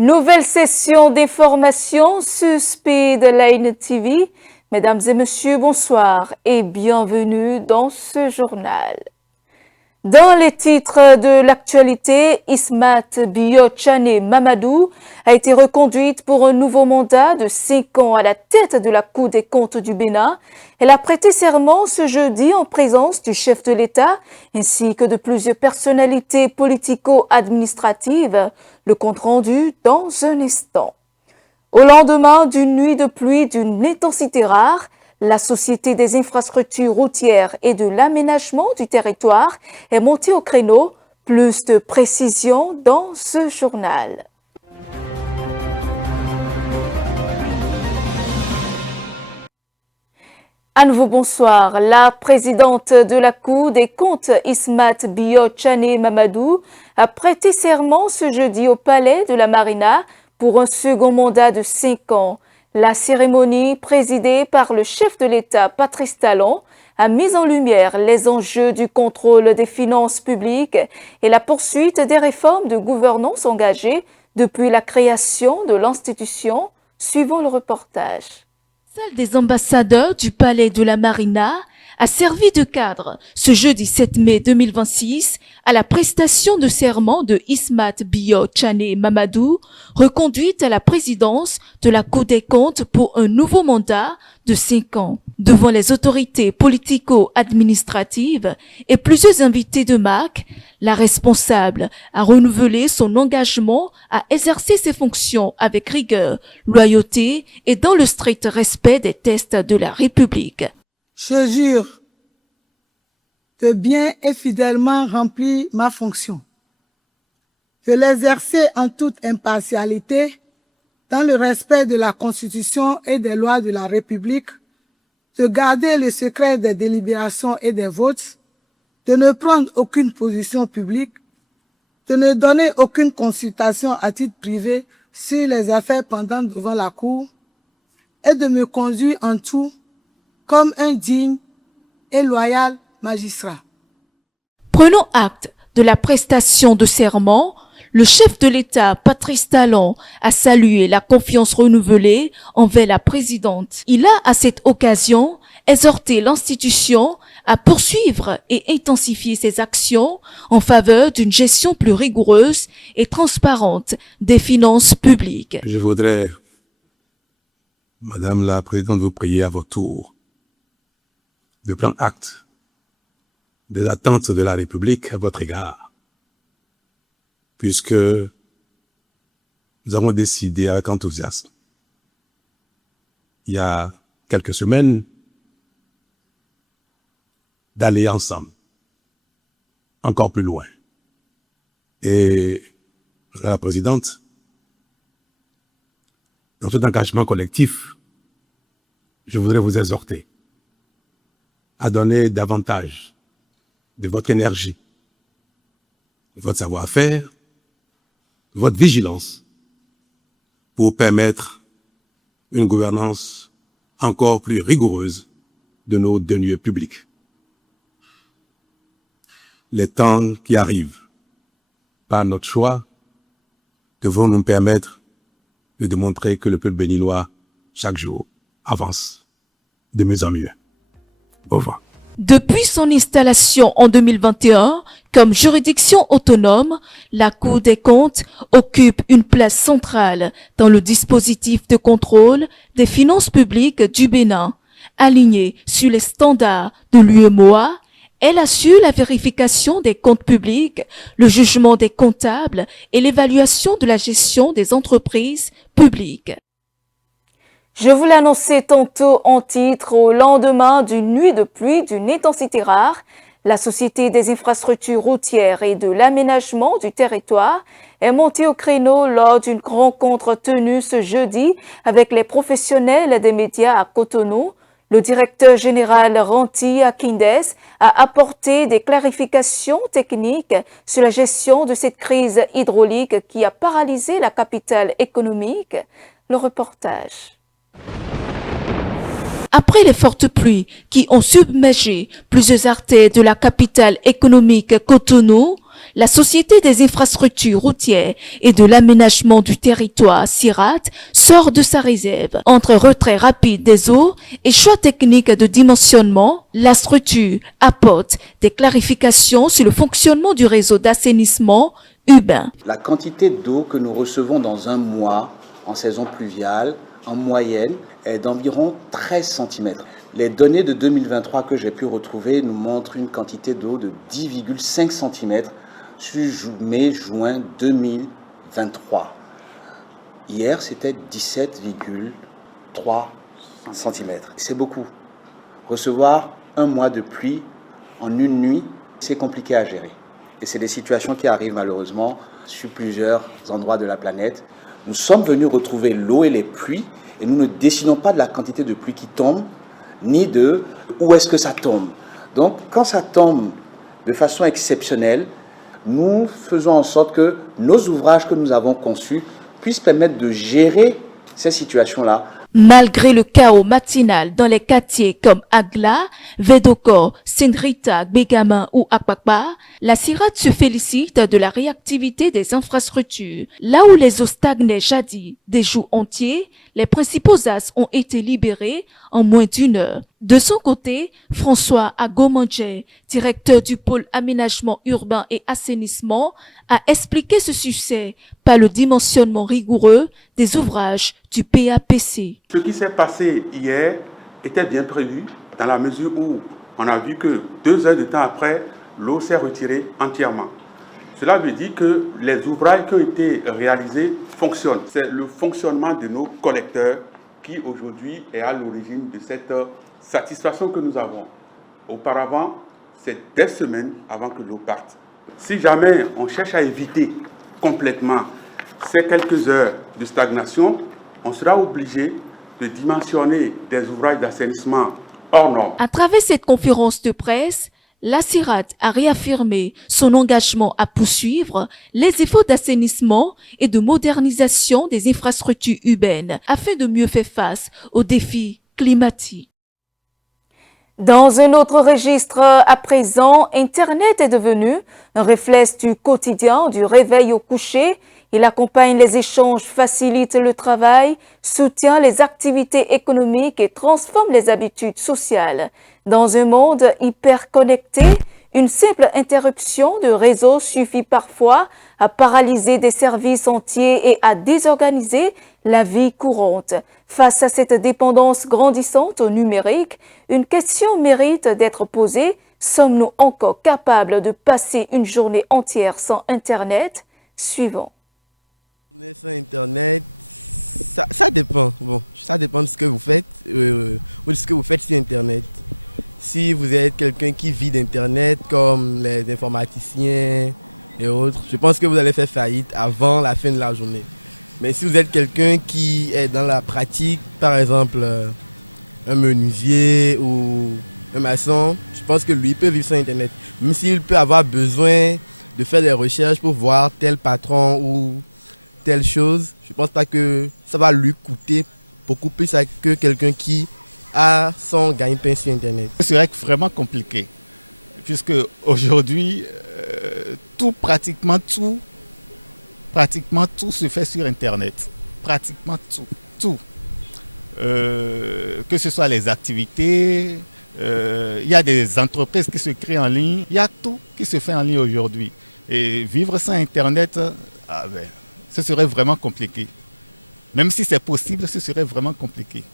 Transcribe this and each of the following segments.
Nouvelle session d'information sur Speedline TV. Mesdames et messieurs, bonsoir et bienvenue dans ce journal. Dans les titres de l'actualité, Ismat Bio-Tchane Mamadou a été reconduite pour un nouveau mandat de 5 ans à la tête de la Cour des comptes du Bénin. Elle a prêté serment ce jeudi en présence du chef de l'État ainsi que de plusieurs personnalités politico-administratives. Le compte rendu dans un instant. Au lendemain d'une nuit de pluie d'une intensité rare, la Société des infrastructures routières et de l'aménagement du territoire est montée au créneau. Plus de précisions dans ce journal. À nouveau, bonsoir. La présidente de la Cour des comptes, Ismat Bio-Tchane Mamadou, a prêté serment ce jeudi au Palais de la Marina pour un second mandat de 5 ans. La cérémonie, présidée par le chef de l'État, Patrice Talon, a mis en lumière les enjeux du contrôle des finances publiques et la poursuite des réformes de gouvernance engagées depuis la création de l'institution, suivant le reportage. Salle des ambassadeurs du Palais de la Marina a servi de cadre ce jeudi 7 mai 2026 à la prestation de serment de Ismat Bio-Tchane Mamadou, reconduite à la présidence de la Cour des comptes pour un nouveau mandat de 5 ans. Devant les autorités politico-administratives et plusieurs invités de marque, la responsable a renouvelé son engagement à exercer ses fonctions avec rigueur, loyauté et dans le strict respect des textes de la République. Je jure de bien et fidèlement remplir ma fonction, de l'exercer en toute impartialité, dans le respect de la Constitution et des lois de la République, de garder le secret des délibérations et des votes, de ne prendre aucune position publique, de ne donner aucune consultation à titre privé sur les affaires pendantes devant la Cour et de me conduire en tout comme un digne et loyal magistrat. Prenons acte de la prestation de serment. Le chef de l'État, Patrice Talon, a salué la confiance renouvelée envers la présidente. Il a, à cette occasion, exhorté l'institution à poursuivre et intensifier ses actions en faveur d'une gestion plus rigoureuse et transparente des finances publiques. Je voudrais, Madame la Présidente, vous prier à votre tour de prendre acte des attentes de la République à votre égard, puisque nous avons décidé avec enthousiasme, il y a quelques semaines, d'aller ensemble, encore plus loin. Et la Présidente, dans cet engagement collectif, je voudrais vous exhorter à donner davantage de votre énergie, de votre savoir-faire, de votre vigilance pour permettre une gouvernance encore plus rigoureuse de nos deniers publics. Les temps qui arrivent, par notre choix, devront nous permettre de démontrer que le peuple béninois, chaque jour, avance de mieux en mieux. Au revoir. Depuis son installation en 2021, comme juridiction autonome, la Cour des comptes occupe une place centrale dans le dispositif de contrôle des finances publiques du Bénin. Alignée sur les standards de l'UEMOA, elle assure la vérification des comptes publics, le jugement des comptables et l'évaluation de la gestion des entreprises publiques. Je vous l'annonçais tantôt en titre, au lendemain d'une nuit de pluie d'une intensité rare, la Société des infrastructures routières et de l'aménagement du territoire est montée au créneau lors d'une rencontre tenue ce jeudi avec les professionnels des médias à Cotonou. Le directeur général Ranti Akindes a apporté des clarifications techniques sur la gestion de cette crise hydraulique qui a paralysé la capitale économique. Le reportage. Après les fortes pluies qui ont submergé plusieurs artères de la capitale économique Cotonou, La Société des infrastructures routières et de l'aménagement du territoire, SIRAT, sort de sa réserve. Entre retrait rapide des eaux et choix techniques de dimensionnement, la structure apporte des clarifications sur le fonctionnement du réseau d'assainissement urbain. La quantité d'eau que nous recevons dans un mois en saison pluviale, en moyenne, est d'environ 13 cm. Les données de 2023 que j'ai pu retrouver nous montrent une quantité d'eau de 10,5 cm sur mai-juin 2023. Hier, c'était 17,3 cm. C'est beaucoup. Recevoir un mois de pluie en une nuit, c'est compliqué à gérer. Et c'est des situations qui arrivent malheureusement sur plusieurs endroits de la planète. Nous sommes venus retrouver l'eau et les pluies et nous ne décidons pas de la quantité de pluie qui tombe, ni de où est-ce que ça tombe. Donc, quand ça tombe de façon exceptionnelle, nous faisons en sorte que nos ouvrages que nous avons conçus puissent permettre de gérer ces situations-là. Malgré le chaos matinal dans les quartiers comme Agla, Vedoko, Sindrita, Begama ou Akpakpa, la SIRAT se félicite de la réactivité des infrastructures. Là où les eaux stagnaient jadis des jours entiers, les principaux axes ont été libérés en moins d'une heure. De son côté, François Agomandje, directeur du pôle aménagement urbain et assainissement, a expliqué ce succès par le dimensionnement rigoureux des ouvrages du PAPC. Ce qui s'est passé hier était bien prévu dans la mesure où on a vu que 2 heures de temps après, l'eau s'est retirée entièrement. Cela veut dire que les ouvrages qui ont été réalisés fonctionnent. C'est le fonctionnement de nos collecteurs qui aujourd'hui est à l'origine de cette satisfaction que nous avons. Auparavant, c'est des semaines avant que l'eau parte. Si jamais on cherche à éviter complètement ces quelques heures de stagnation, on sera obligé de dimensionner des ouvrages d'assainissement hors normes. À travers cette conférence de presse, la SIRAT a réaffirmé son engagement à poursuivre les efforts d'assainissement et de modernisation des infrastructures urbaines afin de mieux faire face aux défis climatiques. Dans un autre registre, à présent, Internet est devenu un réflexe du quotidien, du réveil au coucher. Il accompagne les échanges, facilite le travail, soutient les activités économiques et transforme les habitudes sociales. Dans un monde hyper connecté, une simple interruption de réseau suffit parfois à paralyser des services entiers et à désorganiser la vie courante. Face à cette dépendance grandissante au numérique, une question mérite d'être posée. Sommes-nous encore capables de passer une journée entière sans Internet? Suivons. Sans Internet, ça dépend. Bon, ça dépend de ce que vous faites ou de ce que vous faites sur Internet. Si vous êtes quelqu'un qui vit d'Internet, comme les informaticiens et autres, je pense que vous allez faire faillite avant la fin de la journée. Mais si vous êtes quelqu'un qui est dans la pratique, par exemple un menuisier ou un maçon, je pense que lui peut vivre sans Internet. Même s'il peut avoir besoin de faire des recherches pour voir tel patron ou telle chose, je ne pense pas que ça va lui coûter beaucoup plus que quelqu'un qui a son gagne-pain sur Internet. Ce serait vraiment compliqué, puisque aujourd'hui, pratiquement tout se fait sur Internet. Pratiquement tout. Que ce soit les activités, il y a des entreprises qui se créent en ligne, il y a tout qui se fait en ligne aujourd'hui. Et vivre sans Internet, ce serait vraiment compliqué. Même si c'est possible, ce serait vraiment compliqué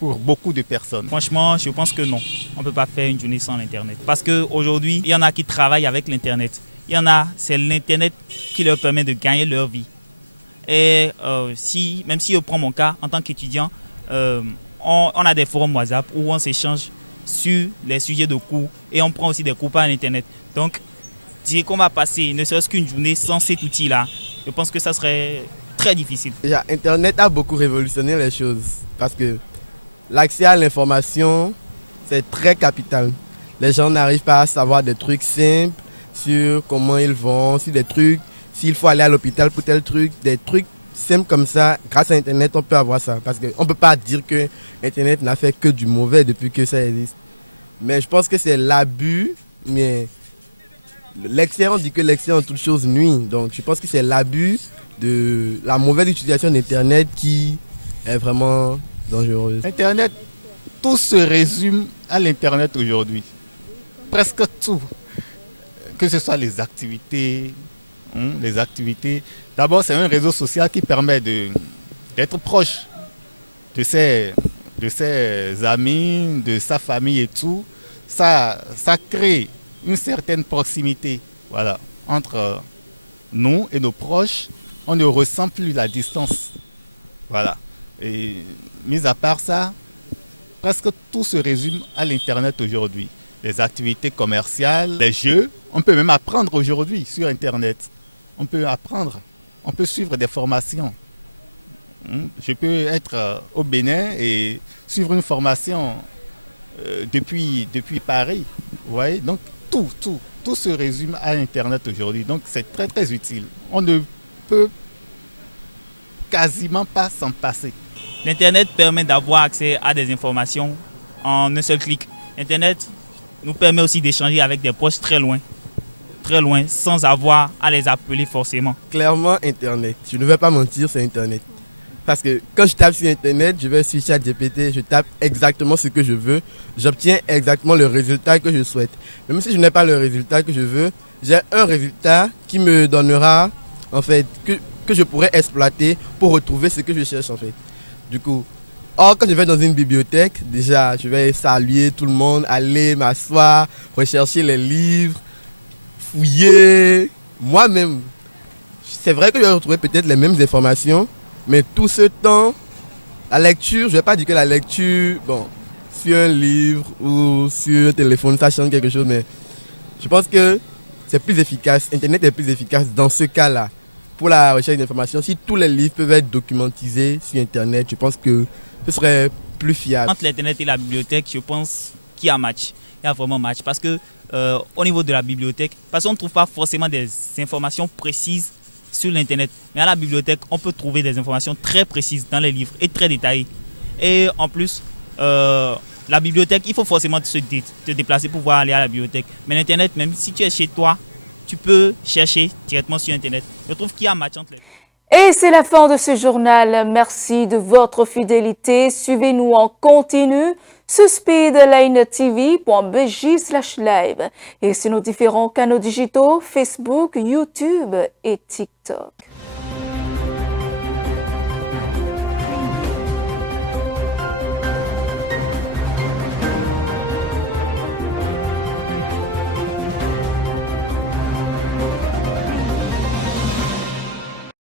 pour beaucoup de personnes. Franchement, je pense que non. On ne peut pas faire une journée sans l'Internet. Parce qu'aujourd'hui, il y en a qui travaillent avec l'Internet. Il y en a, c'est l'Internet qui leur permet de gagner leur vie. Et même si je prends mon cas, en tant qu'étudiant, on a des forums WhatsApp où on s'échange sur les sujets de cours et on prend aussi des cours par l'Internet. Donc, dire qu'on va passer ne serait-ce qu'une journée sans cet outil-là, je pense que ça serait très difficile. Déjà, Internet a beaucoup révolutionné les choses parce que l'accès à l'information, c'est très capital. Les gens n'arrivent pas à savoir des trucs simples sur comment ils vont, sur des trucs, s'il faut aller à l'hôpital pour tel truc, des trucs simples comme ça. Grâce à Internet, on peut avoir ça. Parce qu'on ne peut pas dire que Internet n'a fait que du mauvais depuis que ça existe. Mais je pense que c'est l'abus, mais L'excès, on dit que l'excès en toute chose nuit. Donc je pense que c'est l'abus de la mauvaise utilisation d'Internet qui est vraiment dangereuse. Internet, tout se résume à l'Internet aujourd'hui. Presque tout. Que ce soit les activités. D'abord, c'est un réseau social qui permet d'être proche de ses amis, de sa famille et tout. Ça crée une certaine proximité, voilà, entre nous et nos proches. On ne ressent plus la distance. Voilà. Et mis à part ça, presque tout se résume à l'Internet aujourd'hui. Les activités commerciales, les jeux, on peut même apprendre aujourd'hui sur Internet. On peut apprendre, on peut suivre des formations. Je peux être au Bénin et suivre une formation depuis Paris. Vous voyez? Donc tout se résume à Internet aujourd'hui. Donc c'est très très utile. On ne peut quasiment pas s'en passer. L'Internet permet d'avoir accès à des informations en un seul clic. Internet nous permet aussi d'échanger avec des proches très loin, sans avoir à les appeler forcément. Clairement, Internet. Je ne vais pas mentir, c'est Internet. Parce que quand je tape sur Internet, je vais sur ChatGPT, je tape exactement ce que je veux, j'obtiens exactement le résultat que je souhaite. Même si je n'ai pas le résultat que je veux, j'ai un résultat qui me donnera, en fait, que je pourrais exploiter pour retrouver ce que je cherche, en fait. Du coup, quand je vais dans une bibliothèque, déjà, je vais saluer tout le monde, aller m'asseoir, rechercher les livres, fouiller moi-même. C'est vrai que je vais retrouver peut-être les mêmes informations, mais tout ce temps, la lecture, je ne vais pas dire que la lecture, bon, sur un livre ou sur un téléphone, ça change quelque chose, mais je pense que c'est plus efficace. Internet est plus efficace dans ce cas-là. Pour la recherche d'informations, si tous les livres peuvent être documentisés sur Internet, je pense que ce serait plus fiable. Entre l'Internet et la bibliothèque, je pense qu'il y a match. Il y a vraiment match. Parce que au niveau de la bibliothèque, parce qu'on ne trouve pas forcément des informations précises sur l'Internet. Mais à la bibliothèque, on peut trouver des informations très précises dans les livres et très détaillées. Et en plus, la bibliothèque, il faut forcément te déplacer pour pouvoir aller à la bibliothèque. Mais l'Internet, même si tu es chez toi, tu peux chercher directement sur Internet. Je trouve qu'il y a un match entre les deux. Et c'est la fin de ce journal. Merci de votre fidélité. Suivez-nous en continu sur speedlinetv.bj/live et sur nos différents canaux digitaux Facebook, YouTube et TikTok.